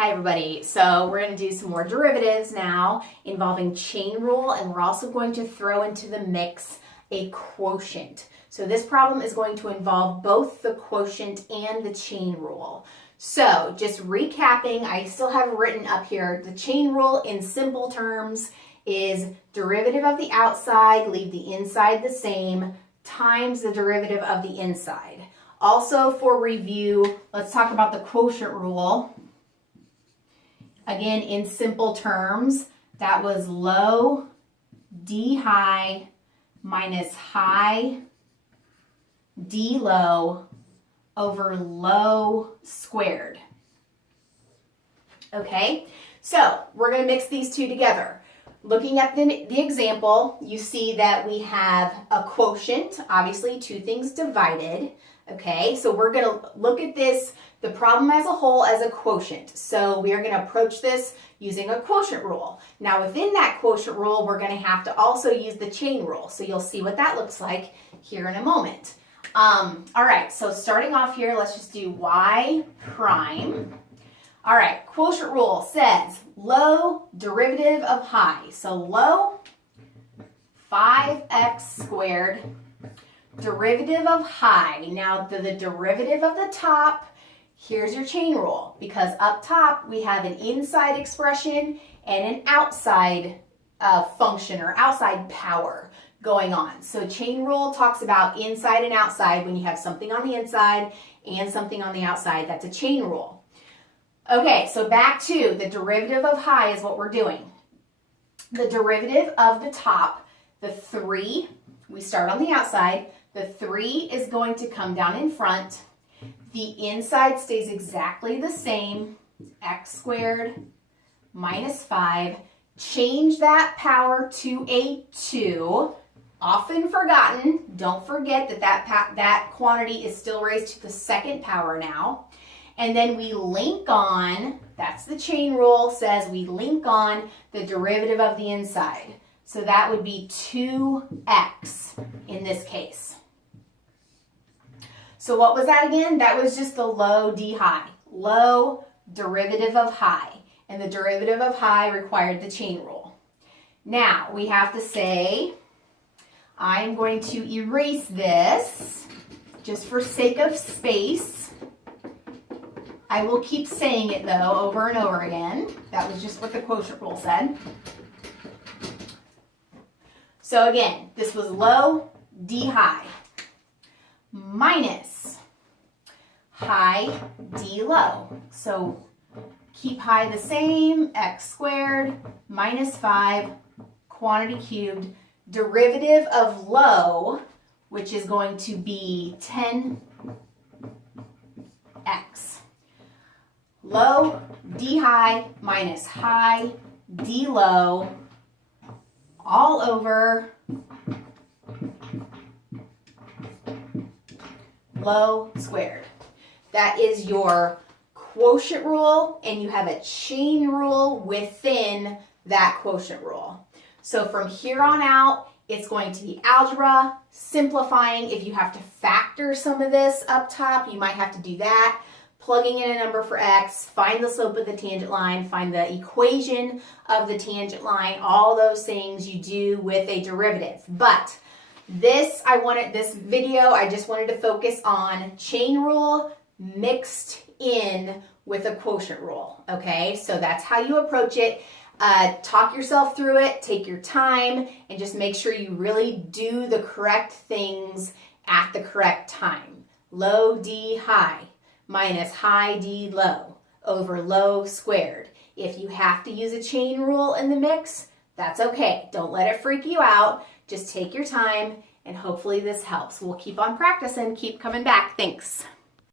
Hi everybody, so we're going to do some more derivatives now involving chain rule, and we're also going to throw into the mix a quotient. So this problem is going to involve both the quotient and the chain rule. So just recapping, I still have written up here, the chain rule in simple terms is derivative of the outside, leave the inside the same, times the derivative of the inside. Also for review, let's talk about the quotient rule. Again, in simple terms, that was low d high minus high d low over low squared. Okay, so we're going to mix these two together. Looking at the example, you see that we have a quotient, obviously two things divided. Okay, so we're going to look at this, the problem as a whole, as a quotient. So we are going to approach this using a quotient rule. Now within that quotient rule, we're going to have to also use the chain rule. So you'll see what that looks like here in a moment. All right, so starting off here, let's just do y prime. All right, quotient rule says low derivative of high. So low 5x squared derivative of high. Now the derivative of the top, here's your chain rule, because up top we have an inside expression and an outside function or outside power going on. So chain rule talks about inside and outside. When you have something on the inside and something on the outside, that's a chain rule. Okay, so back to the derivative of high is what we're doing. The derivative of the top, the 3, we start on the outside. The 3 is going to come down in front. The inside stays exactly the same, x squared minus 5. Change that power to a 2. Often forgotten. Don't forget that quantity is still raised to the second power now. And then we link on, that's the chain rule, says we link on the derivative of the inside. So that would be 2x in this case. So what was that again? That was just the low d high, low derivative of high. And the derivative of high required the chain rule. Now we have to say, I'm going to erase this just for sake of space. I will keep saying it though over and over again. That was just what the quotient rule said. So again, this was low d high minus high d low. So keep high the same, x squared minus 5 quantity cubed derivative of low, which is going to be 10x. Low d high minus high d low all over low squared. That is your quotient rule, and you have a chain rule within that quotient rule. So from here on out, it's going to be algebra, simplifying. If you have to factor some of this up top, you might have to do that. Plugging in a number for x, find the slope of the tangent line, find the equation of the tangent line, all those things you do with a derivative. But this video, I just wanted to focus on chain rule mixed in with a quotient rule, okay? So that's how you approach it. Talk yourself through it, take your time, and just make sure you really do the correct things at the correct time. Low d high minus high d low over low squared. If you have to use a chain rule in the mix, that's okay. Don't let it freak you out. Just take your time, and hopefully this helps. We'll keep on practicing. Keep coming back. Thanks.